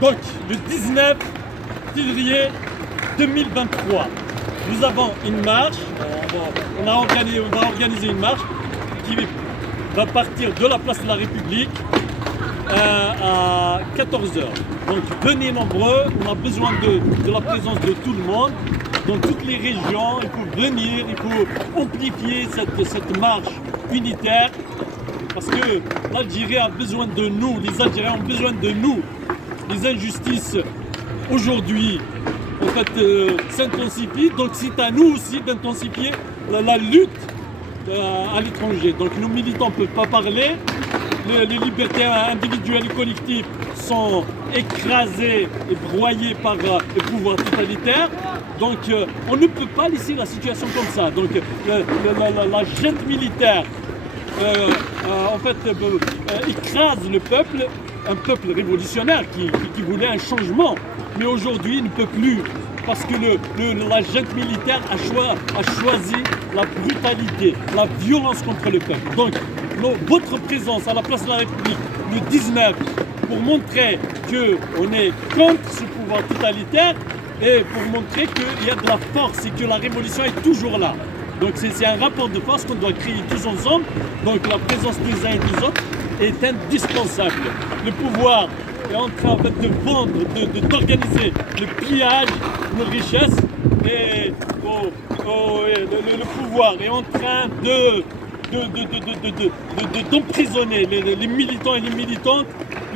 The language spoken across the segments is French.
Donc, le 19 février 2023, nous avons une marche. On va organiser une marche qui va partir de la place de la République à 14h. Donc, venez nombreux. On a besoin de la présence de tout le monde. Dans toutes les régions, il faut venir, il faut amplifier cette marche unitaire. Parce que l'Algérie a besoin de nous, les Algériens ont besoin de nous. Les injustices aujourd'hui en fait s'intensifient, donc c'est à nous aussi d'intensifier la lutte à l'étranger. Donc nos militants ne peuvent pas parler, les libertés individuelles et collectives sont écrasées et broyées par les pouvoirs totalitaires. Donc on ne peut pas laisser la situation comme ça. Donc la junte militaire en fait écrase le peuple, un peuple révolutionnaire qui voulait un changement, mais aujourd'hui il ne peut plus parce que la junte militaire a choisi la brutalité, la violence contre le peuple. Donc votre présence à la place de la République le 19 pour montrer qu'on est contre ce pouvoir totalitaire et pour montrer qu'il y a de la force et que la révolution est toujours là. Donc c'est un rapport de force qu'on doit créer tous ensemble. Donc la présence des uns et des autres est indispensable. Le pouvoir est en train en fait, de vendre, d'organiser le pillage de nos richesses et le pouvoir est en train d'emprisonner les militants et les militantes.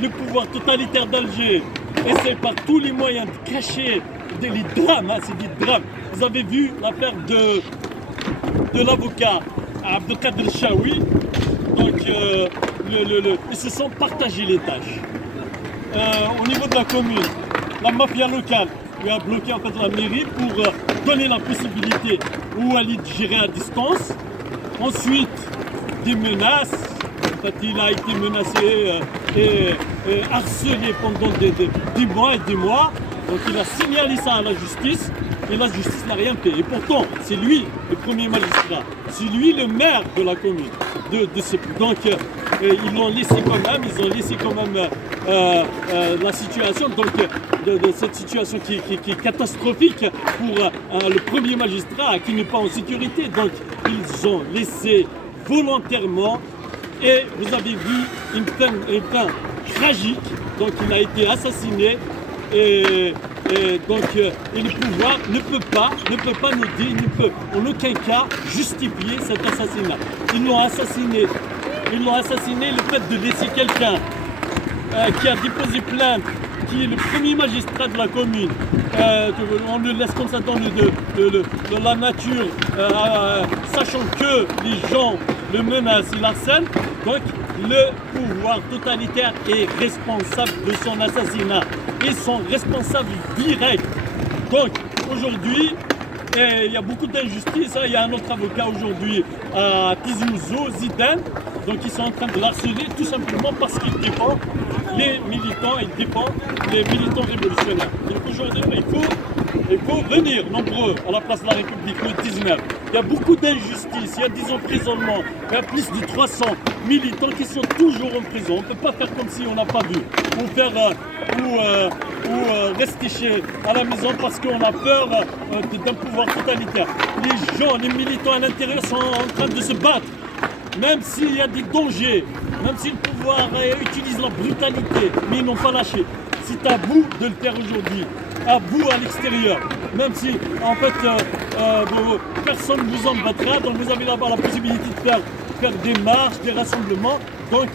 Le pouvoir totalitaire d'Alger essaie par tous les moyens de cacher les drames, hein, c'est des drames. Vous avez vu l'affaire de l'avocat Abdelkader Chaoui. Donc ils se sont partagés les tâches. Au niveau de la commune, la mafia locale lui a bloqué en fait la mairie pour donner la possibilité où aller gérer à distance. Ensuite, des menaces. En fait, il a été menacé et harcelé pendant des mois et des mois. Donc il a signalé ça à la justice et la justice n'a rien fait. Et pourtant, c'est lui le premier magistrat, c'est lui le maire de la commune. Donc ils l'ont laissé quand même, la situation, donc de cette situation qui est catastrophique pour le premier magistrat qui n'est pas en sécurité. Donc ils ont laissé volontairement et vous avez vu une fin tragique. Donc il a été assassiné. Et donc le pouvoir ne peut pas nous dire, ne peut en aucun cas justifier cet assassinat. Ils l'ont assassiné le fait de laisser quelqu'un qui a déposé plainte, qui est le premier magistrat de la commune. On le laisse comme ça dans la nature, sachant que les gens le menacent et l'harcèlent. Donc le pouvoir totalitaire est responsable de son assassinat. Ils sont responsables directs. Donc aujourd'hui, il y a beaucoup d'injustice. Il y a un autre avocat aujourd'hui à Tizi Ouzou, Zidane. Donc ils sont en train de l'harceler tout simplement parce qu'il défend les militants, il défend les militants révolutionnaires. Donc aujourd'hui, il faut venir nombreux à la place de la République le 19. Il y a beaucoup d'injustice, il y a des emprisonnements, il y a plus de 300 militants qui sont toujours en prison. On ne peut pas faire comme si on n'a pas vu, ou rester à la maison parce qu'on a peur d'un pouvoir totalitaire. Les gens, les militants à l'intérieur sont en train de se battre, même s'il y a des dangers, même si le pouvoir utilise la brutalité, mais ils n'ont pas lâché. C'est à vous de le faire aujourd'hui, à vous à l'extérieur, même si en fait personne ne vous en battra, donc vous avez là-bas la possibilité de faire des marches, des rassemblements, donc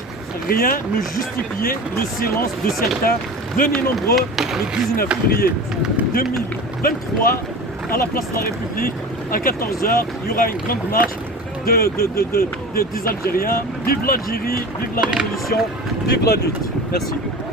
rien ne justifiait le silence de certains. Venez nombreux le 19 février 2023 à la place de la République à 14h, il y aura une grande marche des Algériens. Vive l'Algérie, vive la révolution, vive la lutte. Merci.